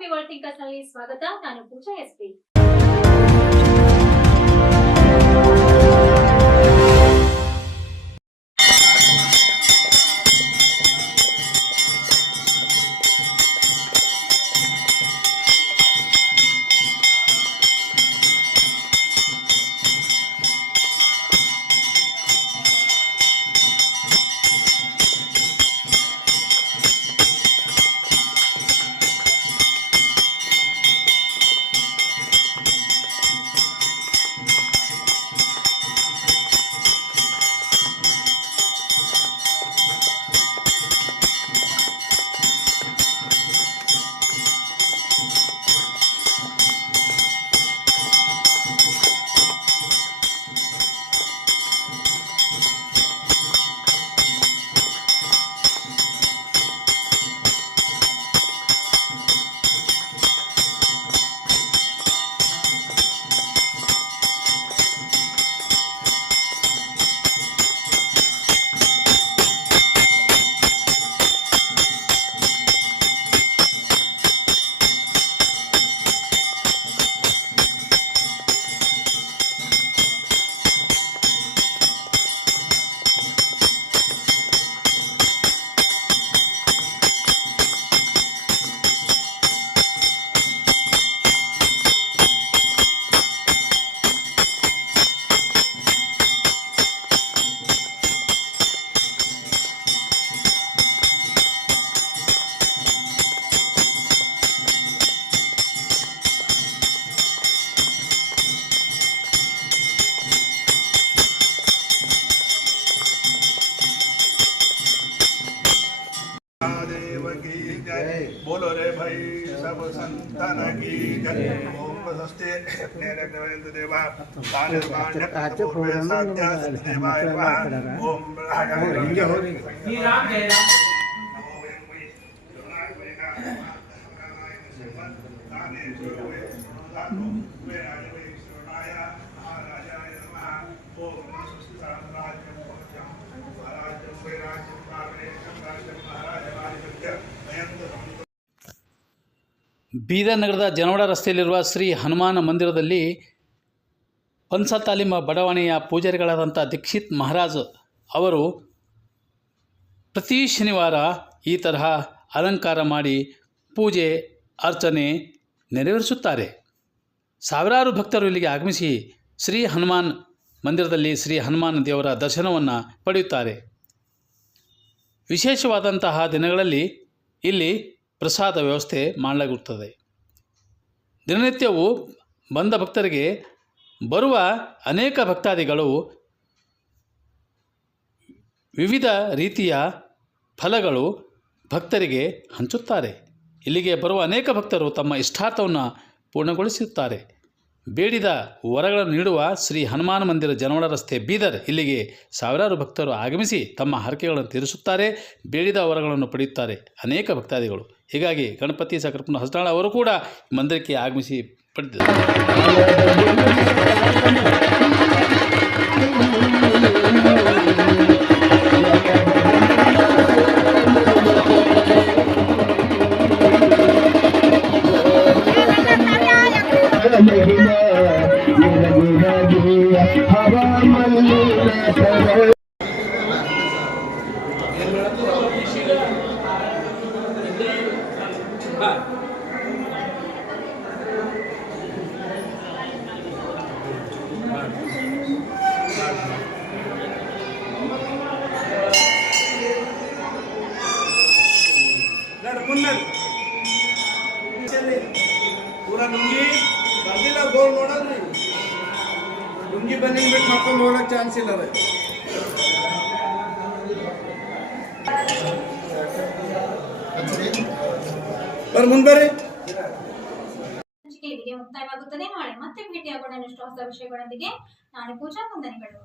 ಮಾತೃಭೂಮಿ world thinkers ನಲ್ಲಿ ಸ್ವಾಗತ. ನಾನು ಪೂಜಾ ಎಸ್ಪಿ. बोलो रे भाई सब संतान की जय। ओम स्वस्ति देवा ओम ಬೀದರ್ ನಗರದ ಜನವಾಡ ರಸ್ತೆಯಲ್ಲಿರುವ ಶ್ರೀ ಹನುಮಾನ ಮಂದಿರದಲ್ಲಿ ಪನ್ಸ ತಾಲೀಮ ಬಡಾವಣೆಯ ಪೂಜಾರಿಗಳಾದಂಥ ದೀಕ್ಷಿತ್ ಮಹಾರಾಜ್ ಅವರು ಪ್ರತಿ ಶನಿವಾರ ಈ ತರಹ ಅಲಂಕಾರ ಮಾಡಿ ಪೂಜೆ ಅರ್ಚನೆ ನೆರವೇರಿಸುತ್ತಾರೆ. ಸಾವಿರಾರು ಭಕ್ತರು ಇಲ್ಲಿಗೆ ಆಗಮಿಸಿ ಶ್ರೀ ಹನುಮಾನ್ ಮಂದಿರದಲ್ಲಿ ಶ್ರೀ ಹನುಮಾನ್ ದೇವರ ದರ್ಶನವನ್ನು ಪಡೆಯುತ್ತಾರೆ. ವಿಶೇಷವಾದಂತಹ ದಿನಗಳಲ್ಲಿ ಇಲ್ಲಿ ಪ್ರಸಾದ ವ್ಯವಸ್ಥೆ ಮಾಡಲಾಗುತ್ತದೆ. ದಿನನಿತ್ಯವೂ ಬಂದ ಭಕ್ತರಿಗೆ ಬರುವ ಅನೇಕ ಭಕ್ತಾದಿಗಳು ವಿವಿಧ ರೀತಿಯ ಫಲಗಳು ಭಕ್ತರಿಗೆ ಹಂಚುತ್ತಾರೆ. ಇಲ್ಲಿಗೆ ಬರುವ ಅನೇಕ ಭಕ್ತರು ತಮ್ಮ ಇಷ್ಟಾರ್ಥವನ್ನು ಪೂರ್ಣಗೊಳಿಸುತ್ತಾರೆ. ಬೇಡಿದ ವರಗಳನ್ನು ನೀಡುವ ಶ್ರೀ ಹನುಮಾನ ಮಂದಿರ ಜನವಾಡ ರಸ್ತೆ ಬೀದರ್ ಇಲ್ಲಿಗೆ ಸಾವಿರಾರು ಭಕ್ತರು ಆಗಮಿಸಿ ತಮ್ಮ ಹರಕೆಗಳನ್ನು ತೀರಿಸುತ್ತಾರೆ, ಬೇಡಿದ ವರಗಳನ್ನು ಪಡೆಯುತ್ತಾರೆ ಅನೇಕ ಭಕ್ತಾದಿಗಳು. ಹೀಗಾಗಿ ಗಣಪತಿ ಸಕರಪ್ಪನ ಹಸನಾಳ ಅವರು ಕೂಡ ಮಂದಿರಕ್ಕೆ ಆಗಮಿಸಿ ಪಡೆದಿದ್ದಾರೆ. पूरा लुंगी ಬರ್ದಿಲ್ಲ ಗೋಲ್ ನೋಡಲ್ರಿ ಲುಂಗಿ ಬನ್ನಿ ಬಿಟ್ಟು ಮಕ್ಕಳು ನೋಡಕ್ ಚಾನ್ಸ್ ಇಲ್ಲ ರೀ. ಮುಂಬರಿ ಮುಕ್ತಾಯವಾಗುತ್ತದೆ. ನಾಳೆ ಮತ್ತೆ ಭೇಟಿಯಾಗೋಣ ಹೊಸ ವಿಷಯಗಳೊಂದಿಗೆ. ನಾಳೆ ಪೂಜಾ ವಂದನೆಗಳು.